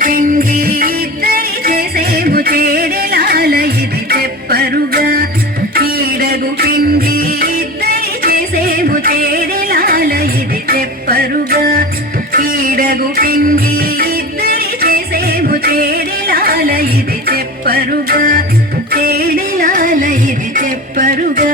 పిండి ఇద్దరి చేసేము చేడెలాల ఇది చెప్పరుగా ఈడగు పిండి ఇద్దరి చేసేము చేడెలాల ఇది చెప్పరుగా ఈడగు పిండి ఇద్దరి చేసేము చేడెలాల ఇది చెప్పరుగా చేడెలాల ఇది చెప్పరుగా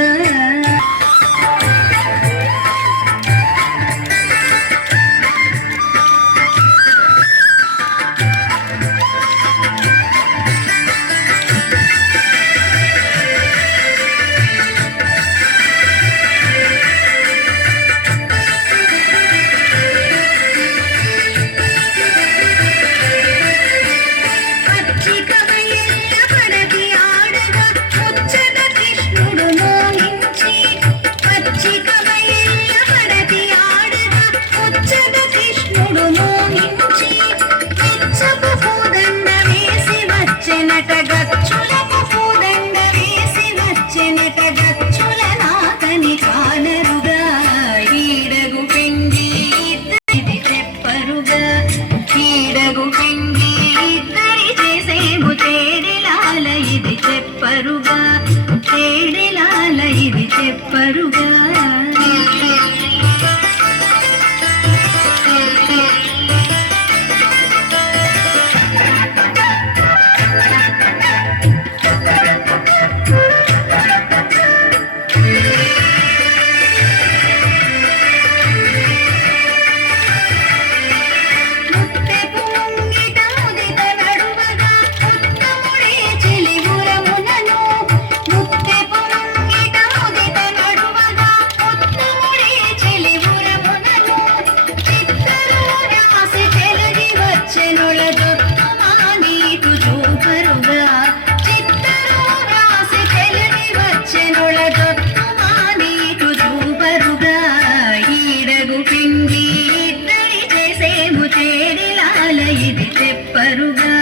చేడెలాల ఇది చెప్పరుగా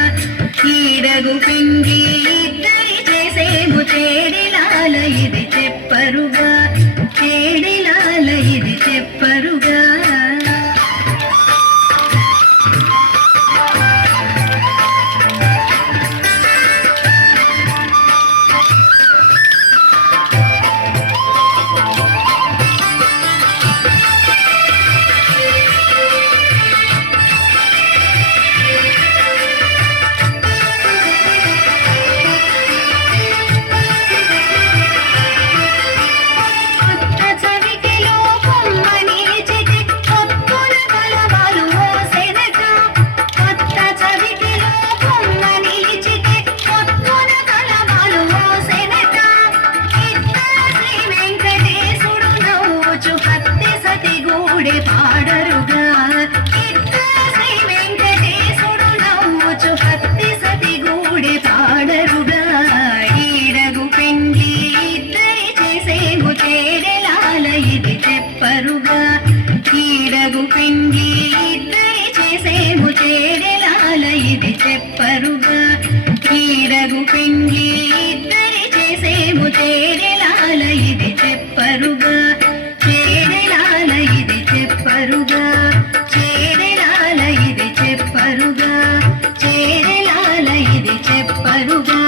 ఈడగు పిండి ఇద్దరి చేసేము చేడెలాల ఇది చెప్పరుగా చేడెలాల ఇది చెప్పరుగా పాడరుగా శ్రీ వెంకటేశుడు నవ్వుచు భక్తి సతి గూడి పాడరుగా ఈడగు పిండి ఇద్దరి చేసేము చేడెలాల ఇది చెప్పరుగా ఈడగు పిండి ఇద్దరి చేసేము చేడెలాల ఇది చెప్పరుగా ఈడగు పిండి ఇద్దరి చేసేము చేడెలాల ఇది చెప్పరుగా చేడెలాల ఇది చెప్పరుగా చేడెలాల ఇది చెప్పరుగా చేడెలాల ఇది చెప్పరుగా